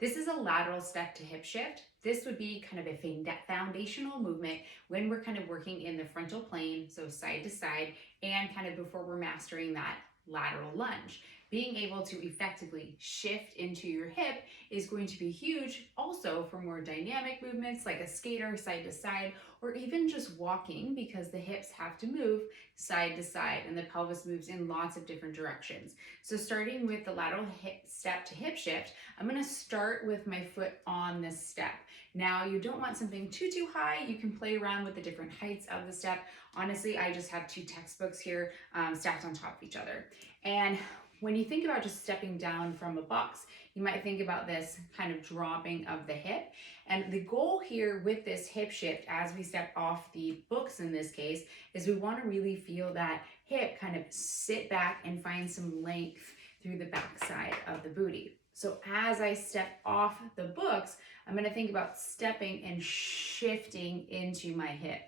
This is a lateral step to hip shift. This would be kind of a foundational movement when we're kind of working in the frontal plane, so side to side, and kind of before we're mastering that lateral lunge. Being able to effectively shift into your hip is going to be huge also for more dynamic movements like a skater side to side, or even just walking, because the hips have to move side to side and the pelvis moves in lots of different directions. So starting with the lateral hip step to hip shift, I'm going to start with my foot on this step. Now, you don't want something too high. You can play around with the different heights of the step. Honestly, I just have two textbooks here stacked on top of each other. And when you think about just stepping down from a box, you might think about this kind of dropping of the hip. And the goal here with this hip shift, as we step off the books in this case, is we want to really feel that hip kind of sit back and find some length through the back side of the booty. So as I step off the books, I'm going to think about stepping and shifting into my hip.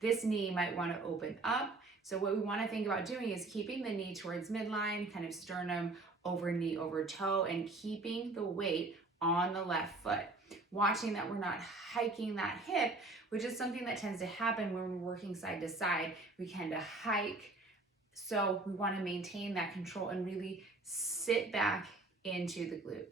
This knee might want to open up. So what we want to think about doing is keeping the knee towards midline, kind of sternum over knee over toe, and keeping the weight on the left foot. Watching that we're not hiking that hip, which is something that tends to happen when we're working side to side. We tend to hike. So we want to maintain that control and really sit back into the glute.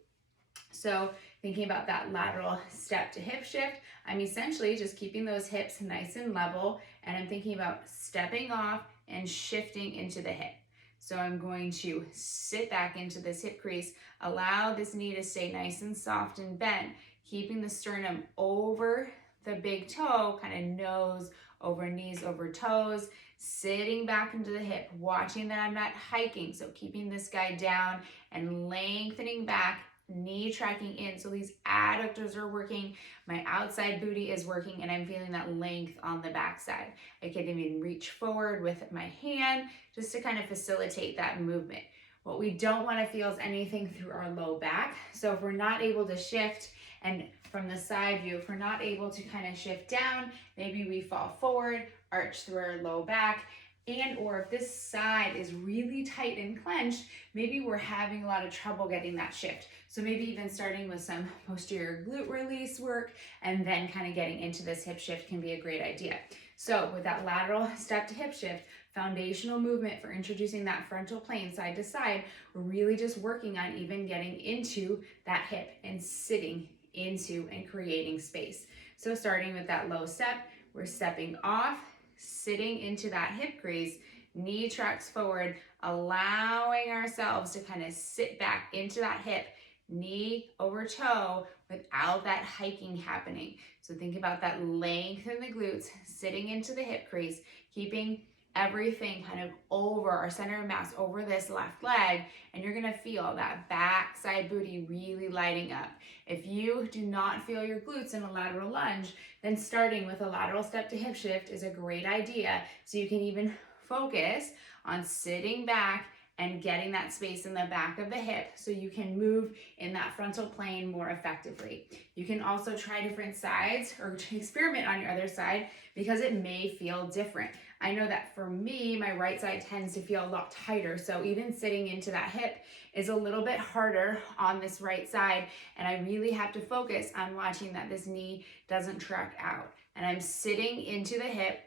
So thinking about that lateral step to hip shift, I'm essentially just keeping those hips nice and level, and I'm thinking about stepping off and shifting into the hip. So I'm going to sit back into this hip crease, allow this knee to stay nice and soft and bent, keeping the sternum over the big toe, kind of nose over knees over toes, sitting back into the hip, watching that I'm not hiking, so keeping this guy down and lengthening back, knee tracking in, so these adductors are working, my outside booty is working, and I'm feeling that length on the backside. I can even reach forward with my hand just to kind of facilitate that movement. What we don't want to feel is anything through our low back. So if we're not able to shift, and from the side view, if we're not able to kind of shift down, maybe we fall forward, arch through our low back, and or if this side is really tight and clenched, maybe we're having a lot of trouble getting that shift. So maybe even starting with some posterior glute release work and then kind of getting into this hip shift can be a great idea. So with that lateral step to hip shift, foundational movement for introducing that frontal plane side to side, we're really just working on even getting into that hip and sitting into and creating space. So starting with that low step, we're stepping off, sitting into that hip crease, knee tracks forward, allowing ourselves to kind of sit back into that hip, knee over toe, without that hiking happening. So think about that length in the glutes, sitting into the hip crease, keeping everything kind of over our center of mass, over this left leg, and you're gonna feel that backside booty really lighting up. If you do not feel your glutes in a lateral lunge, then starting with a lateral step to hip shift is a great idea. So you can even focus on sitting back and getting that space in the back of the hip so you can move in that frontal plane more effectively. You can also try different sides or experiment on your other side because it may feel different. I know that for me, my right side tends to feel a lot tighter, so even sitting into that hip is a little bit harder on this right side, and I really have to focus on watching that this knee doesn't track out. And I'm sitting into the hip,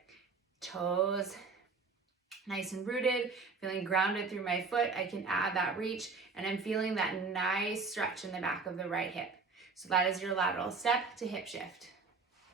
toes nice and rooted, feeling grounded through my foot. I can add that reach, and I'm feeling that nice stretch in the back of the right hip. So that is your lateral step to hip shift.